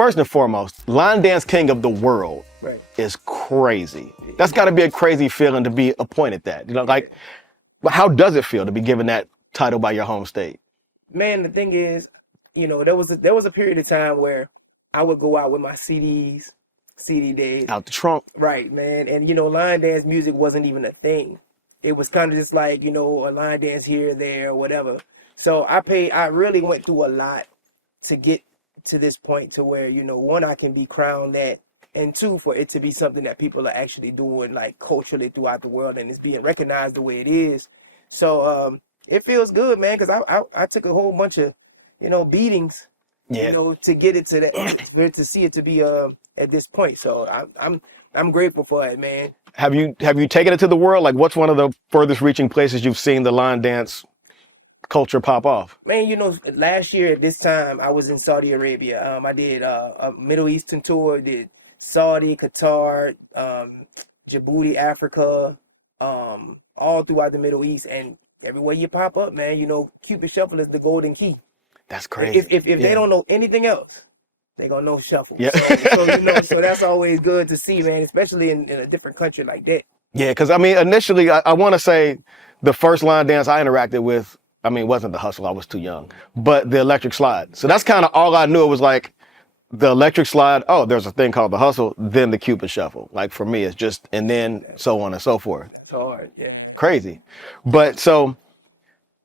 first and foremost, line dance king of the world is crazy. That's got to be a crazy feeling to be appointed that. You know, like, how does it feel to be given that title by your home state? Man, the thing is, you know, there was a period of time where I would go out with my CDs, CD days. Out the trunk. Right, man. And you know, line dance music wasn't even a thing. It was kind of just like, you know, a line dance here, there, whatever. So I really went through a lot to get to this point to where, you know, one, I can be crowned that, and two, for it to be something that people are actually doing like culturally throughout the world and it's being recognized the way it is. So it feels good, man, because I took a whole bunch of, you know, beatings, you know, to get it to that, to see it to be at this point. So I'm grateful for it, man. Have you taken it to the world? Like, what's one of the furthest reaching places you've seen the line dance culture pop off? Man, you know, last year at this time I was in Saudi Arabia. I did a Middle Eastern tour, did Saudi, Qatar, Djibouti, Africa, all throughout the Middle East, and everywhere you pop up, man, you know, Cupid Shuffle is the golden key. That's crazy. If they don't know anything else, they gonna know Shuffle. Yeah. So you know, so that's always good to see, man, especially in a different country like that. Yeah, because I mean, initially, I want to say the first line dance I interacted with, I mean, wasn't the hustle, I was too young, but the electric slide. So that's kind of all I knew. It was like the electric slide, oh, there's a thing called the hustle, then the Cupid Shuffle. Like for me, it's just, and then so on and so forth. It's hard, yeah. Crazy. But so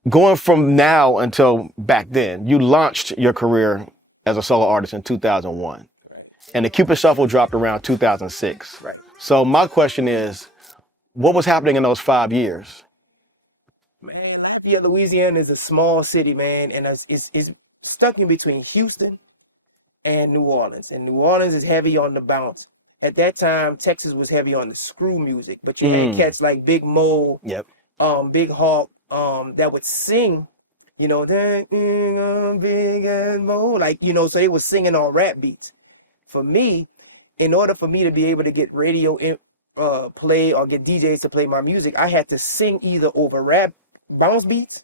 going from now until back then, you launched your career as a solo artist in 2001. Right. And the Cupid Shuffle dropped around 2006. Right. So my question is, what was happening in those 5 years? Man, Lafayette, Louisiana is a small city, man, and it's stuck in between Houston and New Orleans. And New Orleans is heavy on the bounce. At that time, Texas was heavy on the screw music, but you had cats like Big Mo, Big Hawk, that would sing, you know, Big and Mo, like, you know, so they were singing on rap beats. For me, in order for me to be able to get radio play or get DJs to play my music, I had to sing either over rap bounce beats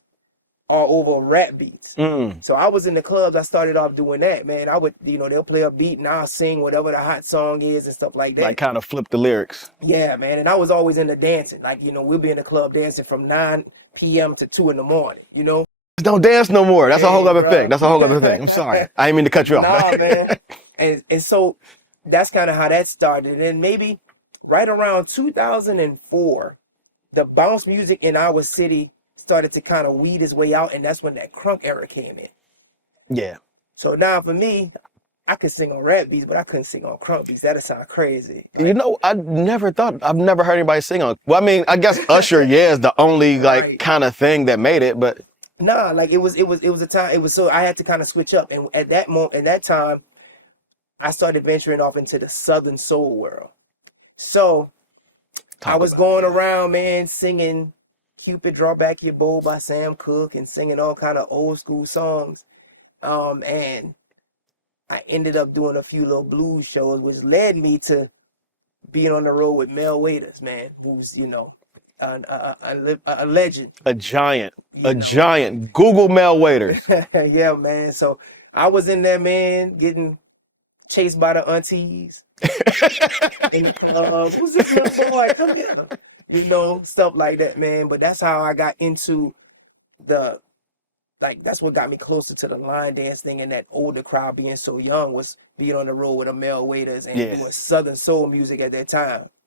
or over rap beats. So I was in the clubs, I started off doing that, man. I would, you know, they'll play a beat and I'll sing whatever the hot song is and stuff like that. Like kind of flip the lyrics. Yeah, man. And I was always into dancing. Like, you know, we'll be in the club dancing from 9 p.m. to 2 in the morning, you know? Don't dance no more. That's a whole other thing. That's a whole other thing. I'm sorry. I didn't mean to cut you off. Nah, man. And so that's kind of how that started. And maybe right around 2004, the bounce music in our city started to kind of weed its way out, and that's when that crunk era came in. Yeah. So now for me, I could sing on rap beats, but I couldn't sing on crunk beats. That'd sound crazy. You know, I've never heard anybody sing on. Well, I mean, I guess Usher, is the only like kind of thing that made it, but nah, like it was a time. It was so I had to kind of switch up, and at that time, I started venturing off into the Southern soul world. So I was going around, man, singing Cupid Draw Back Your Bow by Sam Cooke and singing all kind of old school songs. And I ended up doing a few little blues shows, which led me to being on the road with Mel Waiters, man, who's, you know, a legend. A giant. Google Mel Waiters. Yeah, man. So I was in there, man, getting chased by the aunties. And, who's this little boy? Come here. You know, stuff like that, man. But that's how I got into that's what got me closer to the line dance thing, and that older crowd being so young was being on the road with a Mel Waiters and doing Southern soul music at that time.